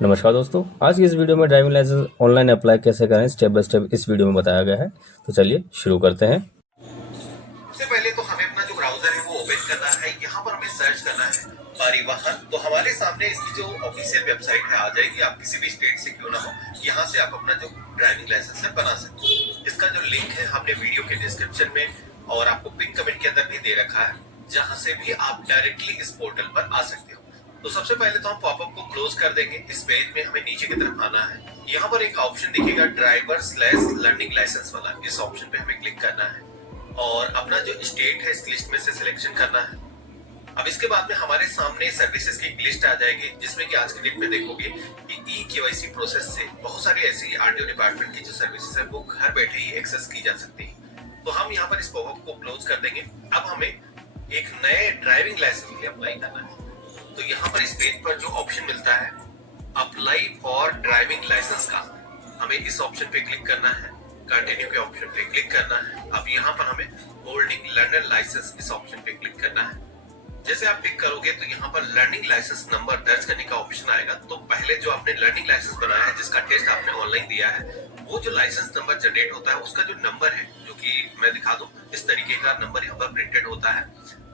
नमस्कार दोस्तों, आज की इस वीडियो में ड्राइविंग लाइसेंस ऑनलाइन अप्लाई कैसे करें स्टेप बाय स्टेप इस वीडियो में बताया गया है। तो चलिए शुरू करते हैं। सबसे पहले तो हमें अपना जो ब्राउजर है वो ओपन करना है। यहाँ पर हमें सर्च करना है परिवहन। तो हमारे सामने इसकी जो ऑफिशियल वेबसाइट है आ जाएगी। आप किसी भी स्टेट से क्यों ना हो, यहाँ से आप अपना जो ड्राइविंग लाइसेंस है बना सकते हो। इसका जो लिंक है हमने वीडियो के डिस्क्रिप्शन में और आपको पिन कमेंट के अंदर भी दे रखा है, जहाँ से भी आप डायरेक्टली इस पोर्टल पर आ सकते हो। तो सबसे पहले तो हम पॉपअप को क्लोज कर देंगे। इस पेज में हमें नीचे की तरफ आना है। यहाँ पर एक ऑप्शन दिखेगा ड्राइवर स्लैश लर्निंग लाइसेंस वाला, इस ऑप्शन पे हमें क्लिक करना है और अपना जो स्टेट है इस लिस्ट में से सिलेक्शन करना है। अब इसके बाद में हमारे सामने सर्विसेज की एक लिस्ट आ जाएगी, जिसमें कि आज के डेट में देखोगे कि ई-केवाईसी प्रोसेस से बहुत सारी ऐसी आरटीओ डिपार्टमेंट की जो सर्विसेज है वो घर बैठे ही एक्सेस की जा सकती है। तो हम यहाँ पर इस पॉपअप को क्लोज कर देंगे। अब हमें एक नए ड्राइविंग लाइसेंस के लिए अप्लाई करना है। तो यहाँ पर इस पेज पर जो ऑप्शन मिलता है अप्लाई फॉर ड्राइविंग लाइसेंस का, हमें इस ऑप्शन पे क्लिक करना है। कंटिन्यू के ऑप्शन पे क्लिक करना है। अब यहाँ पर हमें होल्डिंग लर्नर लाइसेंस इस ऑप्शन पे क्लिक करना है। जैसे आप क्लिक करोगे तो यहाँ पर लर्निंग लाइसेंस नंबर दर्ज करने का ऑप्शन आएगा। तो पहले जो आपने लर्निंग लाइसेंस बनाया है, जिसका टेस्ट आपने ऑनलाइन दिया है, वो जो लाइसेंस नंबर जनरेट होता है उसका जो नंबर है, जो कि मैं दिखा दूं, इस तरीके का नंबर यहाँ पर प्रिंटेड होता है,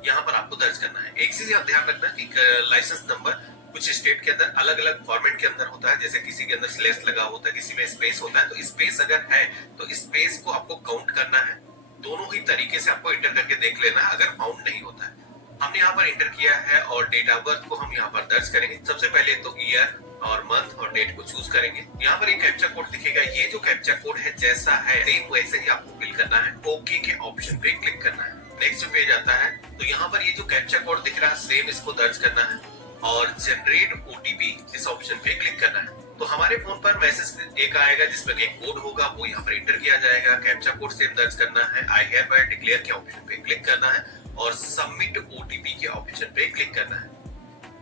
यहाँ पर आपको दर्ज करना है। एक चीज ध्यान रखना कि लाइसेंस नंबर कुछ स्टेट के अंदर अलग अलग फॉर्मेट के अंदर होता है। जैसे किसी के अंदर स्लैश लगा होता है, किसी में स्पेस होता है। तो स्पेस अगर है तो स्पेस को आपको काउंट करना है। दोनों ही तरीके से आपको इंटर करके देख लेना है अगर काउंट नहीं होता है। हमने यहाँ पर इंटर किया है और डेट ऑफ बर्थ को हम यहाँ पर दर्ज करेंगे। सबसे पहले तो ईयर और मंथ और डेट को चूज करेंगे। यहाँ पर एक कैप्चा कोड दिखेगा। ये जो कैप्चा कोड है जैसा है सेम वैसे ही आपको फिल करना है। ओके के ऑप्शन पे क्लिक करना है। नेक्स्ट पेज आता है तो यहाँ पर ये जो कैप्चा कोड दिख रहा है सेम इसको दर्ज करना है और जनरेट ओटीपी इस ऑप्शन पे क्लिक करना है। तो हमारे फोन पर मैसेज एक आएगा जिसमें एक कोड होगा, वो यहाँ पर इंटर किया जाएगा। कैप्चा कोड सेम दर्ज करना है। आई हैव डिक्लेयर के ऑप्शन पे क्लिक करना है और सबमिट ओटीपी के ऑप्शन पे क्लिक करना है।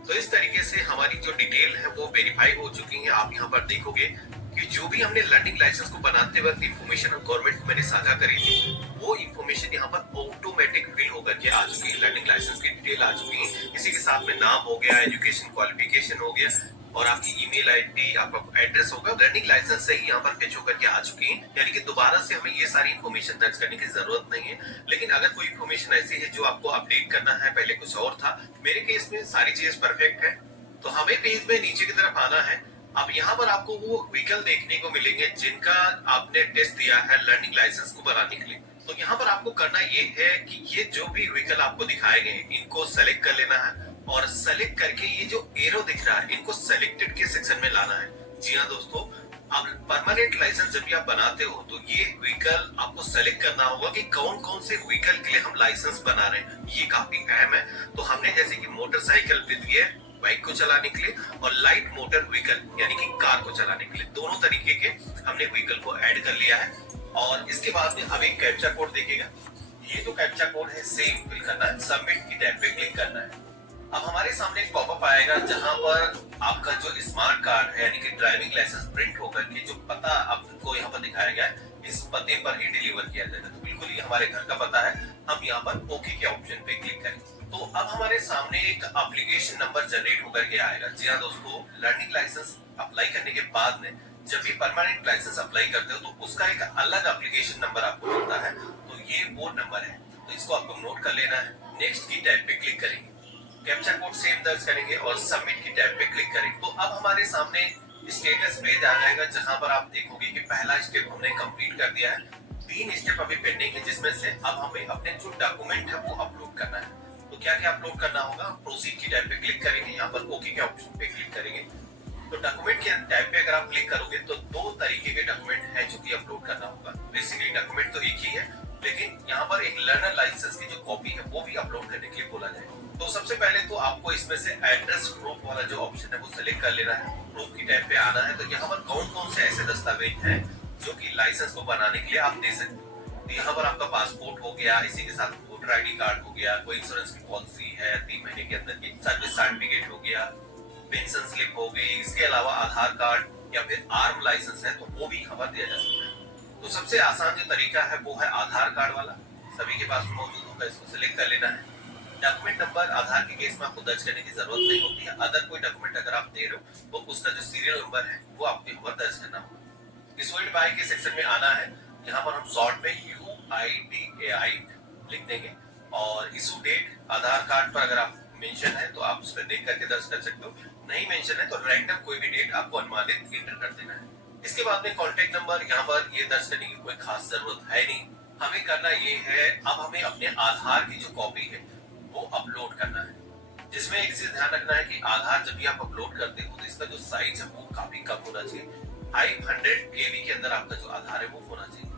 तो इस तरीके से हमारी जो डिटेल है वो वेरीफाई हो चुकी है। आप यहाँ पर देखोगे कि जो भी हमने लर्निंग लाइसेंस को बनाते वक्त इन्फॉर्मेशन गवर्नमेंट को मैंने साझा करी थी, वो इन्फॉर्मेशन यहाँ पर ऑटोमेटिक फिल होकर के आ चुकी है। लर्निंग लाइसेंस की डिटेल आ चुकी है। इसी के साथ में नाम हो गया, एजुकेशन क्वालिफिकेशन हो गया और आपकी ईमेल आईडी, आपका एड्रेस होगा। लर्निंग लाइसेंस से ही यहाँ पर फेच होकर के आ चुकी है। यानी कि दोबारा से हमें ये सारी इन्फॉर्मेशन दर्ज करने की जरूरत नहीं है। लेकिन अगर कोई इन्फॉर्मेशन ऐसी है जो आपको अपडेट करना है, पहले कुछ और था, मेरे केस में सारी चीज परफेक्ट है, तो हमें पेज में नीचे की तरफ आना है। अब यहाँ पर आपको वो व्हीकल देखने को मिलेंगे जिनका आपने टेस्ट दिया है लर्निंग लाइसेंस को बनाने के लिए। तो यहाँ पर आपको करना ये है कि ये जो भी व्हीकल आपको दिखाए गए इनको सेलेक्ट कर लेना है और सेलेक्ट करके ये जो एरो दिख रहा है इनको सेलेक्टेड के सेक्शन में लाना है। जी हाँ दोस्तों, अब परमानेंट लाइसेंस जब भी आप बनाते हो तो ये व्हीकल आपको सेलेक्ट करना होगा कि कौन कौन से व्हीकल के लिए हम लाइसेंस बना रहे हैं। ये काफी अहम है। तो हमने जैसे कि मोटरसाइकिल विद गियर बाइक को चलाने के लिए और लाइट मोटर व्हीकल यानी कि कार को चलाने के लिए, दोनों तरीके के हमने व्हीकल को ऐड कर लिया है। और इसके बाद में हमें कैप्चा कोड दिखेगा। ये जो कैप्चा कोड है सेम फिल करना है। सबमिट की टैब पे क्लिक करना है। अब हमारे सामने एक पॉपअप आएगा जहां पर आपका जो स्मार्ट कार्ड है यानी कि ड्राइविंग लाइसेंस प्रिंट होकर के जो पता आपको यहाँ पर दिखाया गया है इस पते पर ही डिलीवर किया जाएगा। तो बिल्कुल ये हमारे घर का पता है। हम यहाँ पर ओके के ऑप्शन पे क्लिक करेंगे। तो अब हमारे सामने एक एप्लीकेशन नंबर जनरेट होकर के आएगा। जी हाँ दोस्तों, लर्निंग लाइसेंस अप्लाई करने के बाद में जब भी परमानेंट लाइसेंस अप्लाई करते हो तो उसका एक अलग एप्लीकेशन नंबर आपको मिलता है। तो ये वो नंबर है, तो इसको आपको नोट कर लेना है। नेक्स्ट की टैब पे क्लिक करेंगे। कैप्चा कोड सेम दर्ज करेंगे और सबमिट की टैब पे क्लिक करेंगे। तो अब हमारे सामने स्टेटस पेज आ जाएगा जहां पर आप देखोगे कि पहला स्टेप हमने कंप्लीट कर दिया है। 3 स्टेप अभी पेंडिंग है, जिसमें से अब हमें अपने जो डॉक्यूमेंट है वो अपलोड करना है। तो क्या क्या अपलोड करना होगा, प्रोसीड की टैब पे क्लिक करेंगे, यहाँ पर ओके के ऑप्शन पे क्लिक करेंगे। तो डॉक्यूमेंट के टैब पे अगर आप क्लिक करोगे तो 2 तरीके के डॉक्यूमेंट हैं जो कि अपलोड करना होगा। बेसिकली डॉक्यूमेंट तो एक ही है, लेकिन यहाँ पर एक लर्नर लाइसेंस की जो कॉपी है वो भी अपलोड करने के लिए बोला जाएगा। तो सबसे पहले तो आपको इसमें से एड्रेस प्रूफ वाला जो ऑप्शन है वो सिलेक्ट कर लेना है। प्रूफ की टैब पे आना है। तो यहाँ पर कौन कौन से ऐसे दस्तावेज हैं जो कि लाइसेंस को बनाने के लिए आप दे सकते हो। तो यहाँ पर आपका पासपोर्ट हो गया, इसी के साथ वोटर आईडी कार्ड हो गया, कोई इंश्योरेंस की पॉलिसी है 3 महीने के अंदर की, सर्विस सर्टिफिकेट हो गया, पेंशन स्लिप हो गई, इसके अलावा आधार कार्ड या फिर आर्म लाइसेंस है तो वो भी यहाँ पर दिया जा सकता है। तो सबसे आसान जो तरीका है वो है आधार कार्ड वाला, सभी के पास मौजूद होगा, इसको सिलेक्ट कर लेना है। डॉक्यूमेंट नंबर आधार के केस में आपको दर्ज करने की जरूरत नहीं होती है। अदर कोई डॉक्यूमेंट अगर आप दे रहे हो तो उसका जो सीरियल नंबर है वो आपको यहाँ पर दर्ज करना होगा। इशूड बाय के सेक्शन में आना है, यहाँ पर हम शॉर्ट में UIDAI लिख देंगे और इशू डेट आधार कार्ड पर अगर आप मेंशन है तो आप उस पर देख करके दर्ज कर सकते हो, नहीं मेंशन है तो रैंडम कोई भी डेट आपको अनुमानित एंटर कर देना है। इसके बाद में कॉन्टेक्ट नंबर यहाँ पर ये दर्ज करने की कोई खास जरूरत है नहीं। हमें करना ये है, अब हमें अपने आधार की जो कॉपी है वो अपलोड करना है, जिसमें एक चीज ध्यान रखना है कि आधार जब भी आप अपलोड करते हो तो इसका जो साइज है वो काफी कम होना चाहिए। 500 KB के अंदर आपका जो आधार है वो होना चाहिए।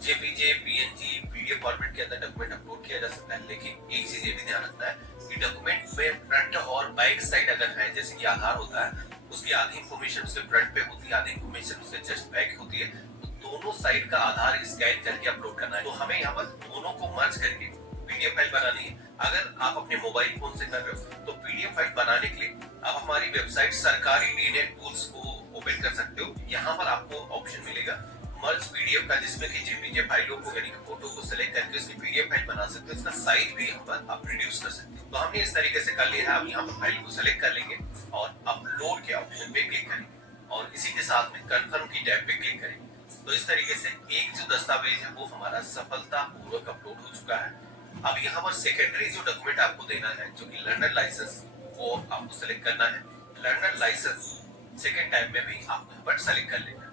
JPG, PNG, PDF फॉर्मेट के अंदर डॉक्यूमेंट अपलोड किया जा सकता है, लेकिन एक चीज ये भी ध्यान रखना है कि डॉक्यूमेंट में फ्रंट और बैक साइड अगर है, जैसे कि आधार होता है उसकी आधी इंफॉर्मेशन उसके फ्रंट पे होती है, आधी इंफॉर्मेशन उसके जस्ट बैक होती है, तो दोनों साइड का आधार स्कैन करके अपलोड करना है। तो हमें यहाँ पर दोनों को मर्ज करके PDF फाइल बनानी है। अगर आप अपने मोबाइल फोन से कर रहे हो तो PDF फाइल बनाने के लिए आप हमारी वेबसाइट सरकारी DNet टूल्स को ओपन कर सकते हो। यहाँ पर आपको ऑप्शन मिलेगा मर्ज PDF का, जिसमें कि JPG फाइलों को यानी कि फोटो को सेलेक्ट करके उसकी PDF फाइल बना सकते हो, उसका साइज भी यहाँ पर आप रिड्यूस कर सकते हो। तो हमने इस तरीके से कर लिया है। अब यहाँ पर फाइल को सेलेक्ट कर लेंगे और अपलोड के ऑप्शन पे क्लिक करेंगे और इसी के साथ में कंफर्म की टैब पे क्लिक करेंगे। तो इस तरीके से एक जो दस्तावेज है वो हमारा सफलतापूर्वक अपलोड हो चुका है। अब यहाँ पर सेकेंडरी जो डॉक्यूमेंट आपको देना है, जो कि लर्नर लाइसेंस, वो आपको सेलेक्ट करना है। लर्नर लाइसेंस सेकेंड टाइम में भी आपको यहाँ पर सेलेक्ट कर लेना है।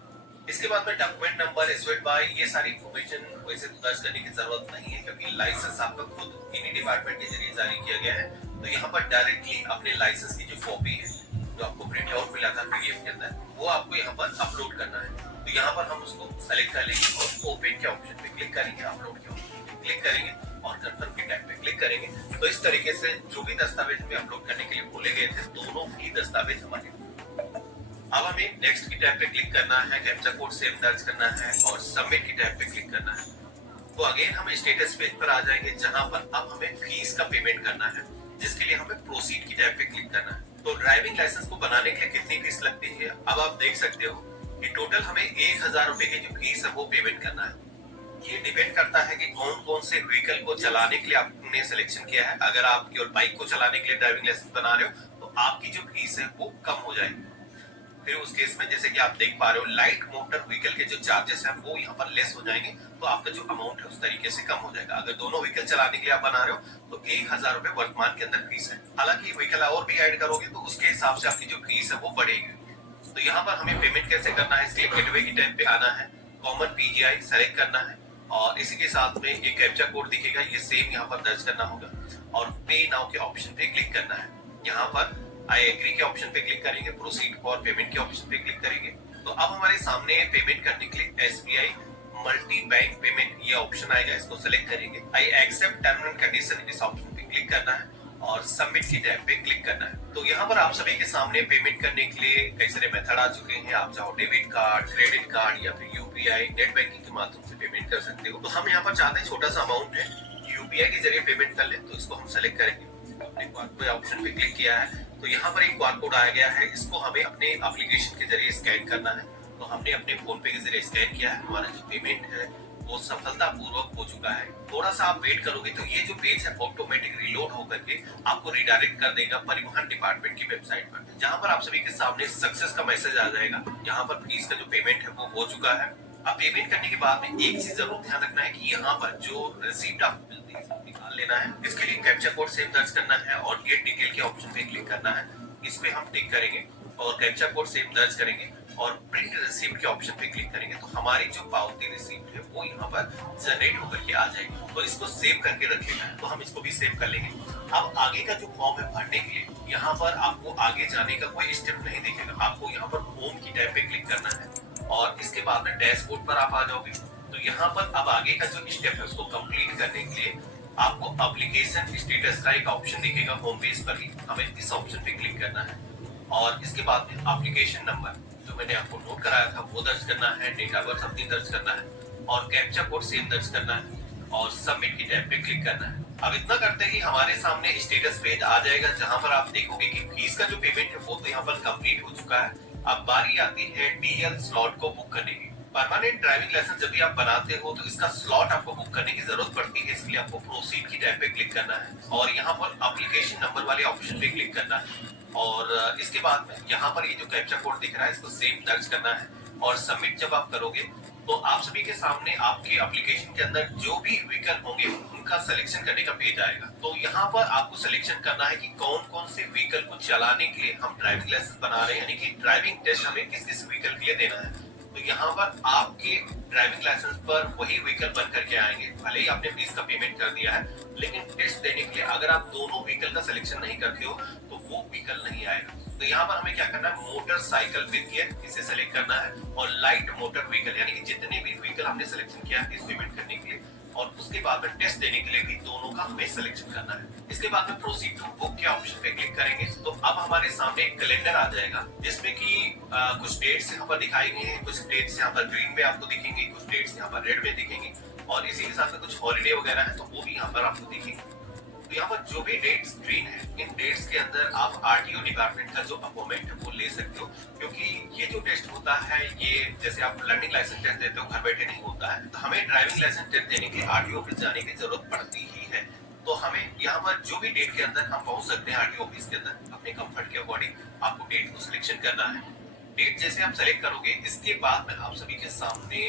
इसके बाद में डॉक्यूमेंट नंबर, इशूड बाय, ये सारी इंफॉर्मेशन वैसे तो दर्ज करने की जरूरत नहीं है क्योंकि लाइसेंस आपका खुद इन्हीं डिपार्टमेंट के जरिए जारी किया गया है। तो यहाँ पर डायरेक्टली अपने लाइसेंस की जो कॉपी है जो आपको प्रिंट आउट मिला था PDF के अंदर, वो आपको यहाँ पर अपलोड करना है। तो यहाँ पर हम उसको सेलेक्ट कर लेंगे और ओपन के ऑप्शन पे क्लिक करेंगे, अपलोड के ऑप्शन पे क्लिक करेंगे और कंफर्म के टैब पे क्लिक करेंगे। तो इस तरीके से जो भी दस्तावेज हमें अपलोड करने के लिए बोले गए थे, दोनों ही दस्तावेज हमारे। अब हमें नेक्स्ट की टैब पे क्लिक करना है, कैप्चा कोड सेव दर्ज करना है और सबमिट की टैब पे क्लिक करना है। तो अगेन हम स्टेटस पेज पर आ जाएंगे जहां पर अब हमें फीस का पेमेंट करना है, जिसके लिए हमें प्रोसीड की टैब पे क्लिक करना है। तो ड्राइविंग लाइसेंस को बनाने के लिए कितनी फीस लगती है, अब आप देख सकते हो कि टोटल हमें 1000 रुपए की जो फीस है वो पेमेंट करना है। ये डिपेंड करता है कि कौन कौन से व्हीकल को चलाने के लिए आपने सिलेक्शन किया है। अगर आप केवल बाइक को चलाने के लिए ड्राइविंग लाइसेंस बना रहे हो तो आपकी जो फीस है वो कम हो जाएगी। फिर उस केस में जैसे कि आप देख पा रहे हो लाइट मोटर व्हीकल के जो चार्जेस हैं वो यहाँ पर लेस हो जाएंगे, तो आपका जो अमाउंट है उस तरीके से कम हो जाएगा। अगर दोनों व्हीकल चलाने के लिए आप बना रहे हो तो 1000 रुपए वर्तमान के अंदर फीस है। हालांकि व्हीकल और भी ऐड करोगे तो उसके हिसाब से आपकी जो फीस है वो बढ़ेगी। तो यहाँ पर हमें पेमेंट कैसे करना है, इसके लिए गेटवे की टैब पे आना है, कॉमन PGI सेलेक्ट करना है और इसी के साथ में एक कैप्चा कोड दिखेगा, ये सेम यहाँ पर दर्ज करना होगा और पे नाउ के ऑप्शन पे क्लिक करना है। यहाँ पर आई एग्री के ऑप्शन पे क्लिक करेंगे, प्रोसीड फॉर पेमेंट के ऑप्शन पे क्लिक करेंगे। तो अब हमारे सामने पेमेंट करने के लिए SBI मल्टी बैंक पेमेंट ये ऑप्शन आएगा, इसको सेलेक्ट करेंगे। I accept term and condition, इस ऑप्शन पे क्लिक करना है और सबमिट की टैब पे क्लिक करना है। तो यहाँ पर आप सभी के सामने पेमेंट करने के लिए कई सारे मेथड आ चुके हैं। आप चाहो डेबिट कार्ड, क्रेडिट कार्ड या फिर UPI नेट बैंकिंग के माध्यम से पेमेंट कर सकते हो। तो हम यहाँ पर चाहते हैं छोटा सा अमाउंट है UPI के जरिए पेमेंट कर ले, तो इसको हम सेलेक्ट करेंगे। अपने बारकोड ऑप्शन पे क्लिक किया है तो यहाँ पर एक बारकोड आया गया है, इसको हमें अपने एप्लीकेशन के जरिए स्कैन करना है। तो हमने अपने फोन पे के जरिए स्कैन किया है, हमारा जो पेमेंट है वो सफलतापूर्वक हो चुका है। थोड़ा सा आप वेट करोगे तो ये जो पेज है ऑटोमेटिक रिलोड होकर के आपको रिडायरेक्ट कर देगा परिवहन डिपार्टमेंट की वेबसाइट पर, जहाँ पर आप सभी के सामने सक्सेस का मैसेज आ जाएगा। यहाँ पर फीस का जो पेमेंट है वो हो चुका है। अब पेमेंट करने के बाद में एक चीज जरूर ध्यान रखना है कि यहाँ पर जो रिसीप्ट आपको मिलती है इसको निकाल लेना है। इसके लिए कैप्चा कोड सेव दर्ज करना है और गेट डिटेल के ऑप्शन पे क्लिक करना है, इस पे हम टिक करेंगे और कैप्चा कोड सेव दर्ज करेंगे और प्रिंट रिसीप्ट के ऑप्शन पे क्लिक करेंगे तो हमारी जो पावती रिसीप्ट है वो यहाँ पर जनरेट होकर के आ जाएगी। तो इसको सेव करके रख लेना है, तो हम इसको भी सेव कर लेंगे। अब आगे का जो फॉर्म है भरने के लिए, यहाँ पर आपको आगे जाने का कोई स्टेप नहीं दिखेगा। आपको यहाँ पर होम की टैब पे क्लिक करना है और इसके बाद में डैशबोर्ड पर आप आ जाओगे। तो यहाँ पर अब आगे का जो स्टेप है उसको कंप्लीट करने के लिए आपको एप्लीकेशन स्टेटस का एक ऑप्शन दिखेगा होम पेज पर ही, हमें इस ऑप्शन पे क्लिक करना है और इसके बाद में एप्लीकेशन नंबर जो मैंने आपको नोट कराया था वो दर्ज करना है, डेट ऑफ बर्थ अपनी दर्ज करना है और कैप्चा कोड सेम दर्ज करना है और सबमिट की टैब पे क्लिक करना है। अब इतना करते ही हमारे सामने स्टेटस पेज आ जाएगा जहां पर आप देखोगे कि फीस का जो पेमेंट है वो तो यहाँ पर कंप्लीट हो चुका है। अब बारी आती है DL स्लॉट को बुक करने की। परमानेंट ड्राइविंग लाइसेंस जब भी आप बनाते हो तो इसका स्लॉट आपको बुक करने की जरूरत पड़ती है। इसलिए आपको प्रोसीड की टैब पे क्लिक करना है और यहाँ पर एप्लीकेशन नंबर वाले ऑप्शन पे क्लिक करना है और इसके बाद में यहाँ पर ये जो कैप्चा कोड दिख रहा है इसको सेम दर्ज करना है और सबमिट जब आप करोगे तो आप सभी के सामने आपके एप्लीकेशन के अंदर जो भी व्हीकल होंगे उनका सिलेक्शन करने का पेज आएगा। तो यहाँ पर आपको सिलेक्शन करना है कि कौन कौन से व्हीकल को चलाने के लिए हम ड्राइविंग लाइसेंस बना रहे हैं, यानी कि ड्राइविंग टेस्ट हमें किस किस व्हीकल के लिए देना है। तो यहाँ पर आपके ड्राइविंग लाइसेंस पर वही व्हीकल बन करके आएंगे। भले ही आपने फीस का पेमेंट कर दिया है, लेकिन टेस्ट देने के लिए अगर आप दोनों व्हीकल का सिलेक्शन नहीं करते हो तो वो व्हीकल नहीं आएगा। तो यहाँ पर हमें क्या करना है, मोटरसाइकिल विद गियर इसे सेलेक्ट करना है और लाइट मोटर व्हीकल यानी कि जितने भी व्हीकल हमने सिलेक्शन किया है इस पेमेंट करने के लिए और उसके बाद में टेस्ट देने के लिए भी दोनों का हमें सिलेक्शन करना है। इसके बाद में प्रोसीड टू बुक के ऑप्शन पे क्लिक करेंगे तो अब हमारे सामने एक कैलेंडर आ जाएगा जिसमें कि कुछ डेट्स यहाँ पर दिखाई गई हैं, कुछ डेट्स यहाँ पर ग्रीन में आपको दिखेंगे, कुछ डेट्स यहाँ पर रेड में दिखेंगे और इसी के साथ में कुछ हॉलीडे वगैरह है तो वो भी यहाँ पर आपको दिखेंगे। तो यहाँ पर जो भी डेट्स ग्रीन है इन डेट्स के अंदर आप आरटीओ डिपार्टमेंट का जो अपॉइंटमेंट है वो ले सकते हो, क्योंकि ये जो टेस्ट होता है ये जैसे आप लर्निंग लाइसेंस टेस्ट देते हो घर बैठे नहीं होता है, तो हमें ड्राइविंग लाइसेंस टेस्ट देने के लिए आरटीओ ऑफिस जाने की जरूरत पड़ती ही है। तो हमें यहाँ पर जो भी डेट के अंदर हम पहुंच सकते हैं आरटीओ ऑफिस के अंदर अपने कंफर्ट के अकॉर्डिंग आपको डेट को सिलेक्शन करना है। डेट जैसे आप सेलेक्ट करोगे इसके बाद में आप सभी के सामने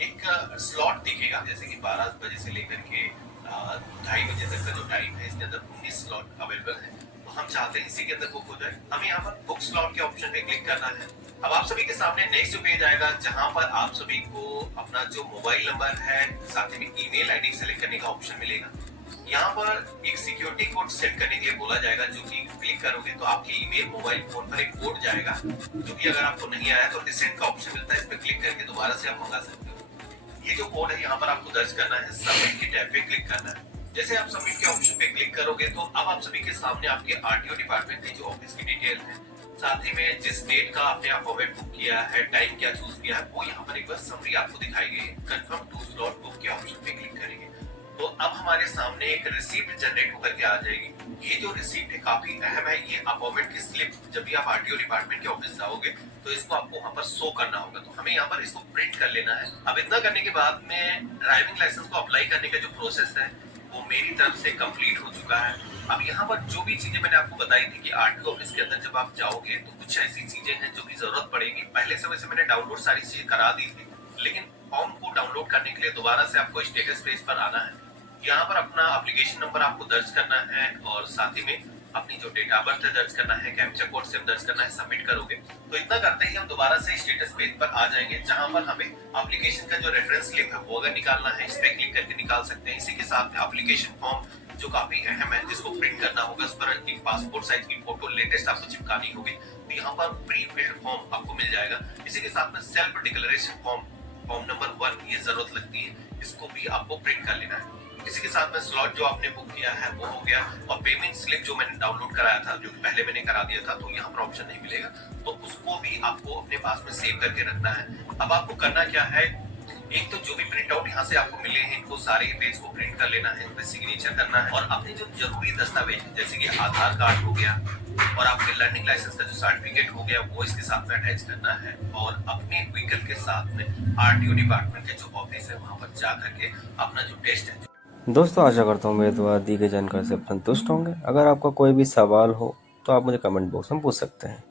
एक स्लॉट दिखेगा, जैसे कि 12 बजे से लेकर के 2:30 बजे तक का जो टाइम है इसके अंदर 19 स्लॉट अवेलेबल है। तो हम चाहते हैं इसी के अंदर बुक हो जाए। हमें यहाँ पर बुक स्लॉट के ऑप्शन पे क्लिक करना है। अब आप सभी के सामने नेक्स्ट जो पेज आएगा जहां पर आप सभी को अपना जो मोबाइल नंबर है साथ ही में ईमेल आईडी सेलेक्ट करने का ऑप्शन मिलेगा। यहाँ पर एक सिक्योरिटी कोड सेट करने के लिए बोला जाएगा, जो कि क्लिक करोगे तो आपके ईमेल मोबाइल फोन पर एक कोड जाएगा, जो कि अगर आपको नहीं आया तो रिसेंट का ऑप्शन मिलता है, इस पर क्लिक करके दोबारा से आप मंगा सकते हो। ये जो कोड है यहाँ पर आपको दर्ज करना है, सबमिट की टैब पे क्लिक करना है। जैसे आप सबमिट के ऑप्शन पे क्लिक करोगे तो अब आप सभी के सामने आपके आरटीओ डिपार्टमेंट की जो ऑफिस की डिटेल है, साथ ही में जिस डेट का आपने अपॉइंटमेंट बुक किया है, टाइम क्या चूज किया है, वो यहाँ पर एक बार समरी आपको दिखाई गई है। कंफर्म टू स्लॉट बुक के ऑप्शन पे क्लिक करेंगे तो अब हमारे सामने एक रिसीप्ट जनरेट होकर के आ जाएगी। ये जो रिसीप्ट है काफी अहम है। ये अपॉइंटमेंट की स्लिप जब भी आप आरटीओ डिपार्टमेंट के ऑफिस जाओगे तो इसको आपको वहां पर शो करना होगा, तो हमें यहाँ पर इसको प्रिंट कर लेना है। अब इतना करने के बाद में ड्राइविंग लाइसेंस को अप्लाई करने का जो प्रोसेस है वो मेरी तरफ से कंप्लीट हो चुका है। अब यहाँ पर जो भी चीजें मैंने आपको बताई थी कि आरटीओ ऑफिस के अंदर जब आप जाओगे तो कुछ ऐसी चीजें हैं जो की जरूरत पड़ेगी। पहले से वैसे मैंने डाउनलोड सारी चीजें करा दी थी, लेकिन फॉर्म को डाउनलोड करने के लिए दोबारा से आपको स्टेटस पेज पर आना है। यहाँ पर अपना एप्लीकेशन नंबर आपको दर्ज करना है और साथ ही में अपनी जो डेट ऑफ बर्थ है दर्ज करना है, कैप्चा कोड सेम दर्ज करना है, सबमिट करोगे तो इतना करते ही हम दोबारा से स्टेटस पेज पर आ जाएंगे, जहां पर हमें एप्लीकेशन का जो रेफरेंस लिंक है वो अगर निकालना है इस पे क्लिक करके निकाल सकते हैं। इसी के साथ में एप्लीकेशन फॉर्म जो काफी अहम है जिसको प्रिंट करना होगा, उस पर एक पासपोर्ट साइज की फोटो लेटेस्ट आपको चिपकानी होगी, तो यहाँ पर प्री फिल्ड फॉर्म आपको मिल जाएगा। इसी के साथ में सेल्फ डिक्लेरेशन फॉर्म नंबर 1 ये जरूरत लगती है, इसको भी आपको प्रिंट कर लेना है। इसी के साथ में स्लॉट जो आपने बुक किया है वो हो गया और पेमेंट स्लिप जो मैंने डाउनलोड कराया था, जो पहले मैंने करा दिया था, तो यहाँ पर ऑप्शन नहीं मिलेगा, तो उसको भी आपको अपने पास में सेव करके रखना है। अब आपको करना क्या है, एक तो जो भी प्रिंट आउट यहाँ से आपको मिले हैं इनको सारे पेज को प्रिंट कर लेना है, इस सिग्नेचर करना है और अपने जो जरूरी दस्तावेज जैसे कि आधार कार्ड हो गया और आपके लर्निंग लाइसेंस का जो सर्टिफिकेट हो गया वो इसके साथ में अटैच करना है और अपने व्हीकल के साथ में आरटीओ डिपार्टमेंट के जो ऑफिस है वहां पर जा करके अपना जो टेस्ट है। दोस्तों आशा करता हूँ मेरे द्वारा दी गई जानकारी से आप संतुष्ट होंगे। अगर आपका कोई भी सवाल हो तो आप मुझे कमेंट बॉक्स में पूछ सकते हैं।